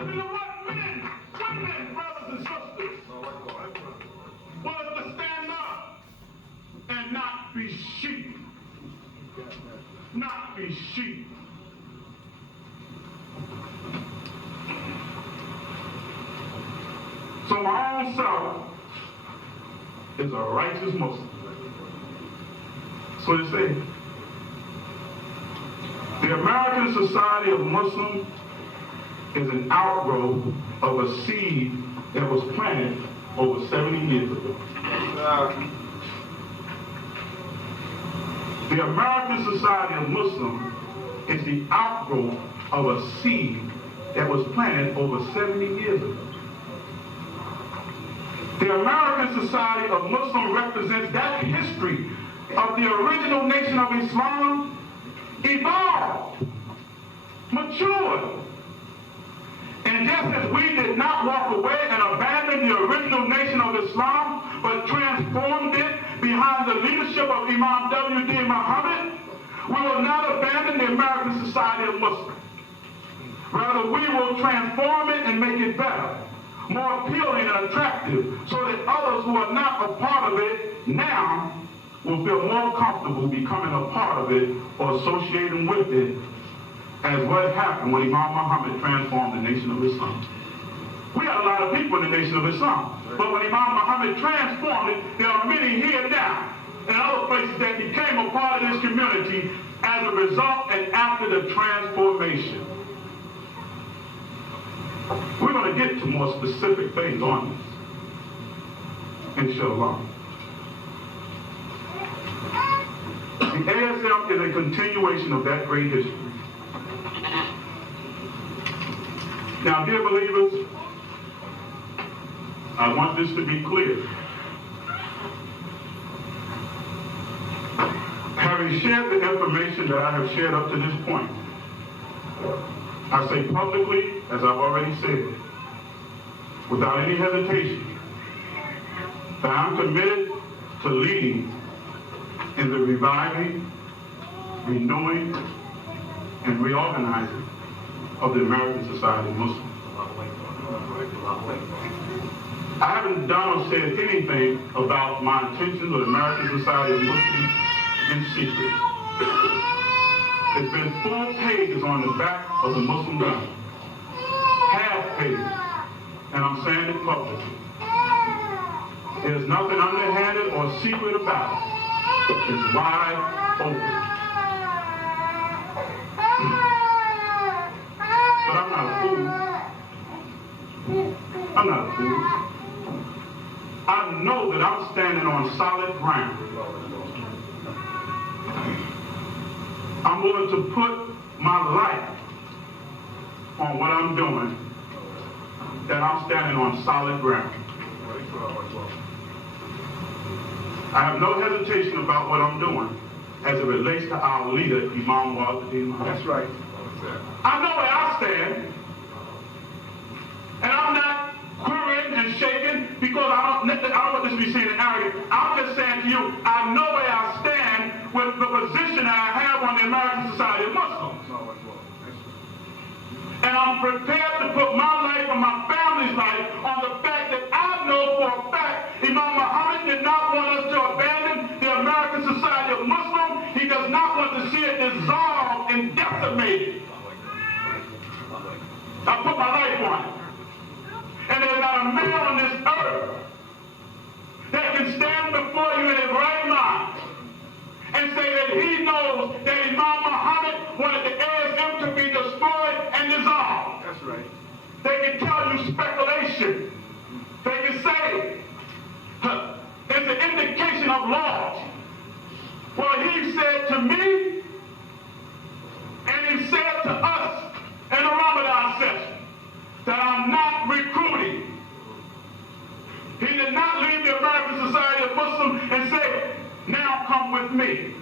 listen to what men, women, brothers and sisters, was to stand up and not be sheep. Not be sheep. So my own self is a righteous Muslim. That's what it says. The American Society of Muslims is an outgrowth of a seed that was planted over 70 years ago. The American Society of Muslims is the outgrowth of a seed that was planted over 70 years ago. The American Society of Muslims represents that history of the original nation of Islam evolved, matured. And just as we did not walk away and abandon the original nation of Islam, but transformed it behind the leadership of Imam W.D. Muhammad, we will not abandon the American Society of Muslims. Rather, we will transform it and make it better, more appealing and attractive, so that others who are not a part of it now will feel more comfortable becoming a part of it or associating with it, as what happened when Imam Muhammad transformed the nation of Islam. We have a lot of people in the nation of Islam, but when Imam Muhammad transformed it, there are many here now and other places that became a part of this community as a result and after the transformation. We're going to get to more specific things on this, inshallah. The ASM is a continuation of that great history. Now, dear believers, I want this to be clear. Having shared the information that I have shared up to this point, I say publicly, as I've already said, without any hesitation, that I'm committed to leading in the reviving, renewing, and reorganizing of the American Society of Muslims. I haven't done or said anything about my intentions of the American Society of Muslims in secret. There's been full pages on the back of the Muslim gun. Half pages. And I'm saying it publicly. There's nothing underhanded or secret about it. It's wide open. But I'm not a fool. I'm not a fool. I know that I'm standing on solid ground. I'm willing to put my life on what I'm doing, that I'm standing on solid ground. I have no hesitation about what I'm doing as it relates to our leader, Imam Muhammad. That's right. I know where I stand, and I'm not quivering and shaking because I don't want this to be seen as arrogant. I'm just saying to you, I know where I stand with the position that I have on the American Society of Muslims. And I'm prepared to put my life and my family's life on the fact that I know for a fact Imam Muhammad did not want us to abandon the American Society of Muslims. He does not want to see it dissolved and decimated. I put my life on it. And there's not a man on this earth that can stand before you in his right mind and say that he knows that Imam Muhammad wanted the ASM to be destroyed and dissolved. That's right. They can tell you speculation. They can say it's an indication of laws. Well, he said to me, and he said to us in the Ramadan session, that I'm not recruiting. He did not leave the American Society of Muslims and say, now come with me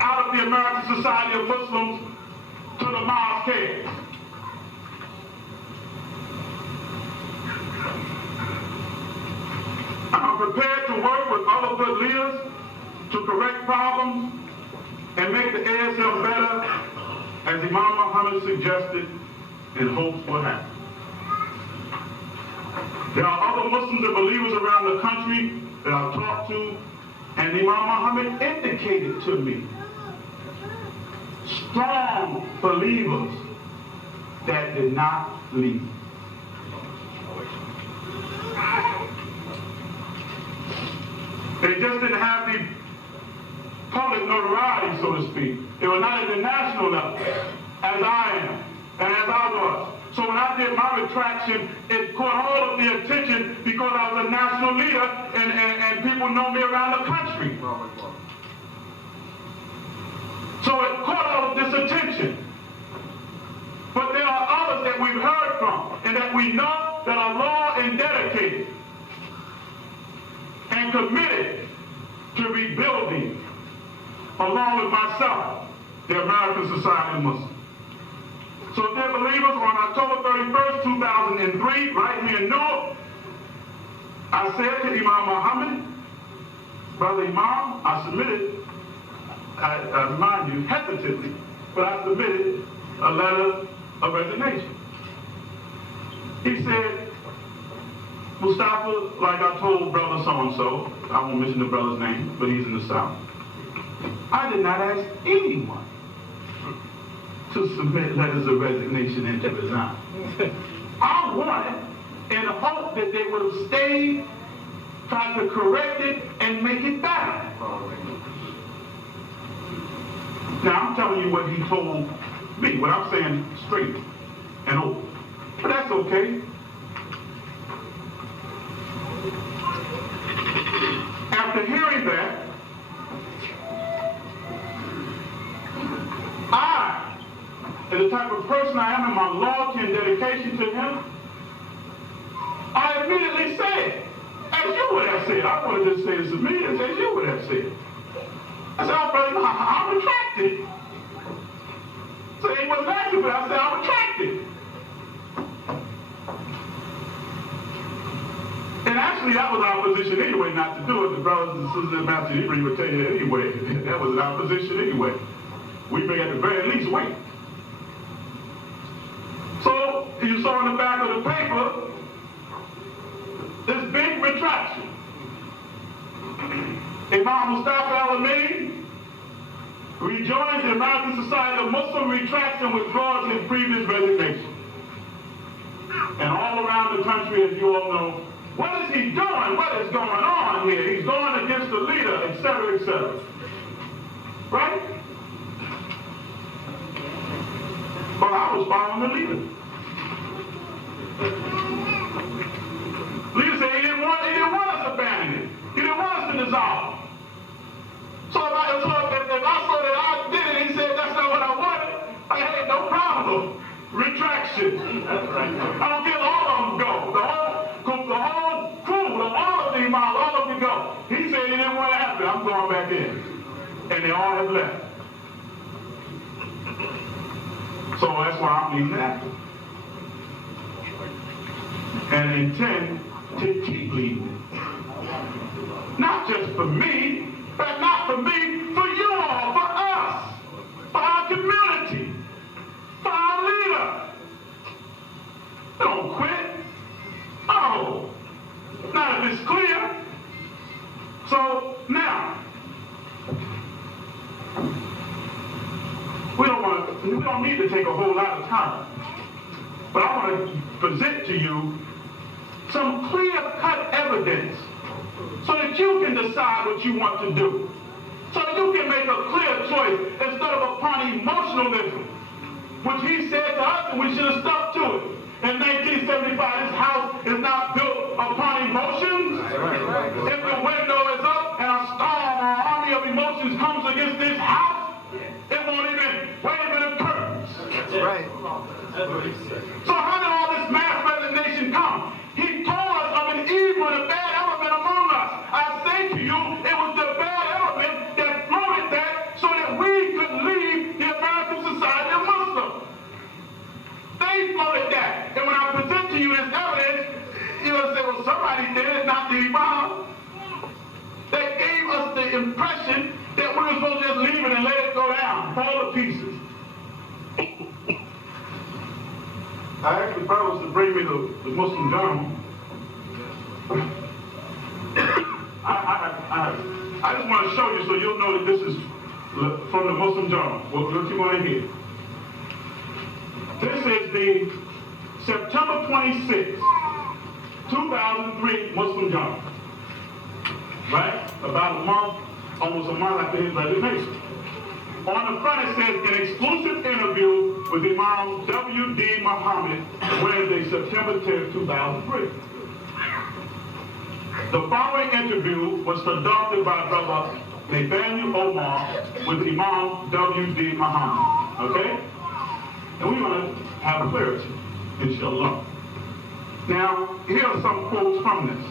out of the American Society of Muslims to the mosque. I'm prepared to work with other good leaders to correct problems and make the ASL better, as Imam Muhammad suggested, and hopes will happen. There are other Muslims and believers around the country that I've talked to, and Imam Muhammad indicated to me strong believers that did not leave. They just didn't have the public notoriety, so to speak. They were not at the national level, as I am, and as I was. So when I did my retraction, it caught all of the attention because I was a national leader and people know me around the country. So it caught all of this attention. But there are others that we've heard from and that we know that are loyal and dedicated and committed to rebuilding, along with myself, the American Society of Muslims. So dear believers, on October 31st, 2003, right here in Newark, I said to Imam Muhammad, Brother Imam, I submitted, I remind you, hesitantly, but I submitted a letter of resignation. He said, Mustafa, like I told brother so-and-so, I won't mention the brother's name, but he's in the South, I did not ask anyone to submit letters of resignation and to resign. I wanted, in the hope that they would have stayed, tried to correct it, and make it better. Now, I'm telling you what he told me, what I'm saying straight and open. But that's okay. After hearing that, as the type of person I am in my loyalty and dedication to him, I immediately said, as you would have said, I wanted to say this immediately, as you would have said. I said, oh, brother, I'm retracted. So he wasn't asking for it, I said, I'm retracted. And actually, that was our position anyway, not to do it. The brothers and sisters in Master Hebrew would tell you anyway. That was our position anyway. We may at the very least wait. So, you saw in the back of the paper, this big retraction. Imam Mustafa El-Amin rejoins the American Society of Muslim Retraction withdraws his previous resignation. And all around the country, as you all know, what is he doing? What is going on here? He's going against the leader, etc., etc. Right? But I was following the leader. Leader said he didn't want us abandoned. He didn't want us to dissolve. So if I saw that I did it, he said that's not what I wanted, I had no problem. Retraction. I don't get all of them go. The whole crew, all of them, all of them go. He said he didn't want to happen. I'm going back in. And they all have left. So that's why I'm leaving after. And intend to keep leading. Not just for me, but not for me, for you all, for us, for our community, for our leader. Don't quit. Oh, not if it's clear. So now, we don't need to take a whole lot of time. But I want to present to you some clear-cut evidence so that you can decide what you want to do. So that you can make a clear choice instead of upon emotionalism, which he said to us and we should have stuck to it. In 1975, this house is not built upon emotions. If the window is up and a storm or an army of emotions comes against this house, it won't even wave the curtains. That's right. So how did all this mass resignation come? He told us of an evil and a bad element among us. I say to you, it was the bad element that floated that so that we could leave the American Society of Muslims. They floated that. And when I present to you this evidence, you'll say, well, somebody did it, not the Imam. They gave us the impression that we were supposed to just leave it and let it go down, fall to pieces. I asked the brothers to bring me the Muslim Journal, I just want to show you so you'll know that this is from the Muslim Journal. What you're going to hear. This is the September 26, 2003 Muslim Journal. Right? About a month, almost a month after his resignation. On the front it says, an exclusive interview with Imam W.D. Muhammad, Wednesday, September 10, 2003. The following interview was conducted by Brother Nathaniel Omar with Imam W.D. Muhammad. Okay? And we're going to have clarity, inshallah. Now, here are some quotes from this.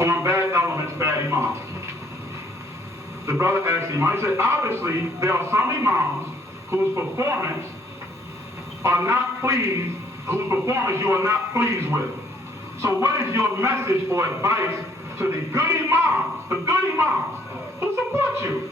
On bad elements, bad imams. The brother asked Imam, he said, obviously, there are some imams whose performance you are not pleased with. So what is your message or advice to the good imams who support you?